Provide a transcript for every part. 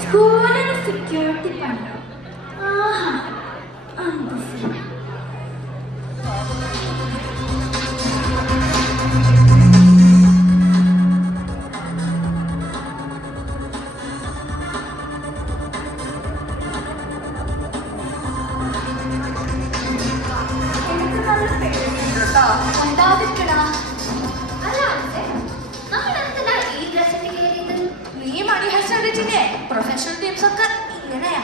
സ്കൂളിന് സെക്യൂരിറ്റി പണി. Professional teams ഒക്കെ ഇങ്ങനെയാ.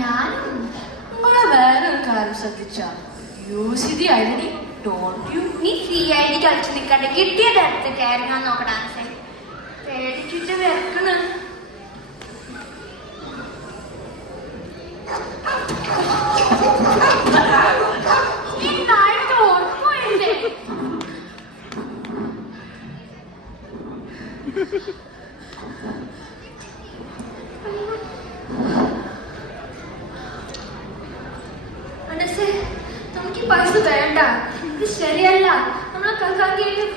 ഞാനും നിങ്ങളെ വേറൊരു കാര്യം ശ്രദ്ധിച്ച യൂസിഡി ഐഡി ഡോണ്ട് യു. നീ ഫ്രീ ആയിട്ട് കളിച്ച് നിൽക്കണ്ട, കിട്ടിയത് അടുത്ത് കയറാൻ നോക്കടാ. പേടിച്ചിട്ട് വെക്കണ്. നമുക്ക് പൈസ വേണ്ട, ഇത് ശരിയല്ല. നമ്മളെ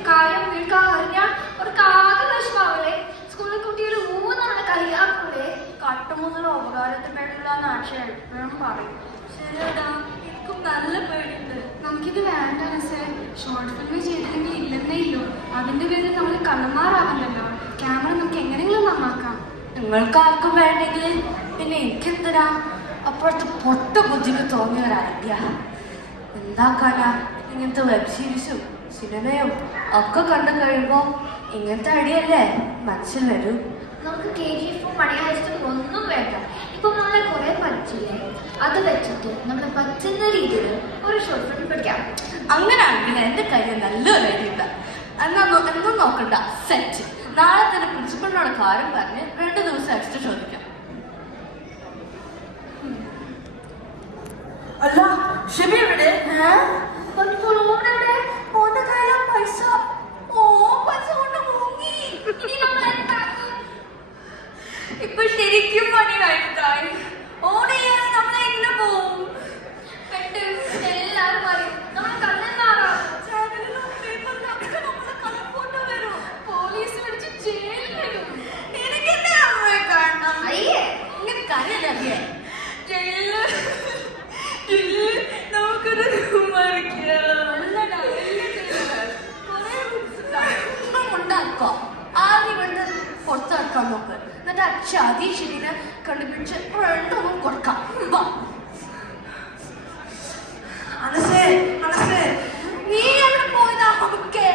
കാര്യം വീഴ്ക്കാൻ അറിഞ്ഞാൽ അവർക്ക് ആകെ വിഷമാവല്ലേ. സ്കൂളിൽ കുട്ടികൾ 3 കളിയാക്കൂലേ. കട്ടുമുതലോ ഉപകാരത്തിന് വേണ്ടിയുള്ള ആക്ഷേപം പറയും. ശരിയാടാ, എനിക്കും നല്ല പേടിയുണ്ട്. നമുക്കിത് വേണ്ട സാർ. ഷോർട്ട് ഫിലിം ചെയ്തില്ലെങ്കിൽ ഇല്ലെന്നേ ഇല്ലോ. അതിന്റെ പേരിൽ നമ്മൾ കണ്ണന്മാരാവില്ലല്ലോ. ക്യാമറ നമുക്ക് എങ്ങനെയെങ്കിലും നന്നാക്കാം. നിങ്ങൾക്ക് ആർക്കും വേണ്ടെങ്കിൽ പിന്നെ എനിക്കെന്തിനാ? അപ്പോഴത്തെ പൊട്ട ബുദ്ധിക്ക് തോന്നിയ ഒരു ഐഡിയ. എന്താക്കാനാ, ഇങ്ങനത്തെ വെബ് സീരീസും സിനിമയും ഒക്കെ കണ്ടു കഴിയുമ്പോൾ ഇങ്ങനത്തെ ഐഡിയ അല്ലേ മനസ്സിൽ വരും. നമുക്ക് KGF മണി ഹൈസ്റ്റും ഒന്നും വേണ്ട. ഇപ്പൊ നമ്മളെ കുറെ പഠിച്ചില്ലേ, അത് വെച്ചിട്ട് നമ്മൾ പറ്റുന്ന രീതിയിൽ ഒരു ഷോർട്ട് ഫിലിം പഠിക്കാം. അങ്ങനെയാണെങ്കിൽ എന്റെ കയ്യിൽ നല്ലൊരു ഐഡിയ ഇല്ല. എന്നും നോക്കണ്ട, സെറ്റ്. നാളെ തന്നെ പ്രിൻസിപ്പളിനോട് കാര്യം പറഞ്ഞ് 2 ദിവസം എക്സ്ട്രാ ചോദിക്കാം. അല്ല, ഷിബി എവിടെ? ഓന്റെ കയ്യിലാ പൈസ. പൈസ കൊണ്ട് മുങ്ങി. ഇപ്പൊ ശരിക്കും പണി കഴിഞ്ഞായി. ഓടിയാൽ നമ്മളെ എങ്ങനെ പോവും? എല്ലാരും പറയും നമ്മൾ കണ്ണെന്നാറാ. പേപ്പറിലൊക്കെ നമ്മളെ കളപ്പോട്ട് വരും. പോലീസ് പിടിച്ച് ജയിലിൽ വരും. എനിക്കെന്നെ അമ്മയെ കാണണം. അയ്യേ, ഇങ്ങനെ കാര്യമല്ലേ? ജയിലില് നമുക്കൊരു റൂം ഉണ്ടാക്കോ. ആദ്യം ഇവിടുന്ന് പുറത്തിറക്കാൻ നോക്ക്. എന്നിട്ട് അച്ഛാദീശിനെ കണ്ടുപിടിച്ച് 2 കൊടുക്കാം. നീ എവിടെ പോയതാ? ഓക്കെ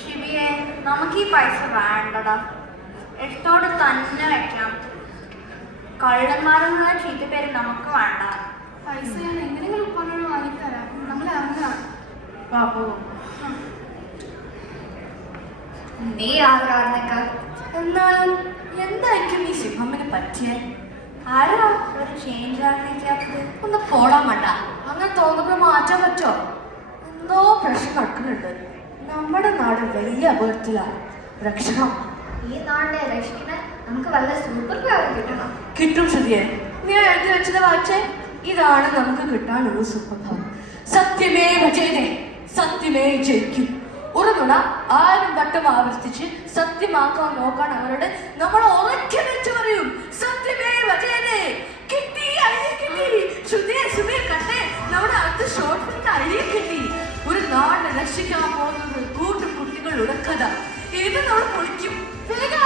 ഷിബിയെ, നമുക്ക് ഈ പൈസ വേണ്ടടാ. എടുത്തോടെ തന്നെ വെക്കാം. കള്ളന്മാരെന്നുള്ള ചീത്ത പേര് നമുക്ക് വേണ്ട. പൈസ ഞാൻ എങ്ങനെയെങ്കിലും ഉപ്പാനോട് വാങ്ങിത്തരാം. നമ്മൾ ഇറങ്ങാം. ബാബു, നീ ആഗ്രഹക്കാർ. എന്നാലും എന്തായിരിക്കും ഈ സിംഹമ്മനെ പറ്റിയേ? ആരാ ഒരു ചേഞ്ച് ആഗ്രഹിക്കാത്തത്? ഒന്ന് പോടാൻ വേണ്ട. അങ്ങനെ തോന്നുമ്പോൾ മാറ്റാൻ പറ്റോ? എന്തോ പ്രശ്നം നടക്കുന്നുണ്ട്. നമ്മുടെ നാട് വലിയ അപകടത്തിലാണ്. രക്ഷണം. ഈ നാടിനെ രക്ഷിക്കുന്ന നമുക്ക് വല്ല സൂപ്പർ പവർ കിട്ടണം. കിട്ടും ശ്രുതിയെ. നീ എഴുതി വെച്ചത് വായിച്ചേ. ഇതാണ് നമുക്ക് കിട്ടാനുള്ള സൂപ്പർ പവർ. സത്യമേ വിജയതേ, സത്യമേ ജയിക്കും. ഒരു നുണ 1000 വട്ടം ആവർത്തിച്ച് സത്യമാക്കാൻ നോക്കാൻ അവരോട് നമ്മൾ ഉറക്കെ വെച്ച് പറയും, സത്യമേ വിജയതേ. കിട്ടി, ഐഡിയ കിട്ടി. ശ്രുതിയെ സുബിയെ കണ്ടേ, നമ്മുടെ അടുത്ത ഷോർട്ട് ഫിലിം ഐഡിയ കിട്ടി. ഒരു നാടിനെ രക്ഷിക്കാൻ പോകുന്നത് കൂട്ടും കുട്ടികളുടെ കഥ. ഇത് നമ്മൾ പൊളിക്കും. വേഗം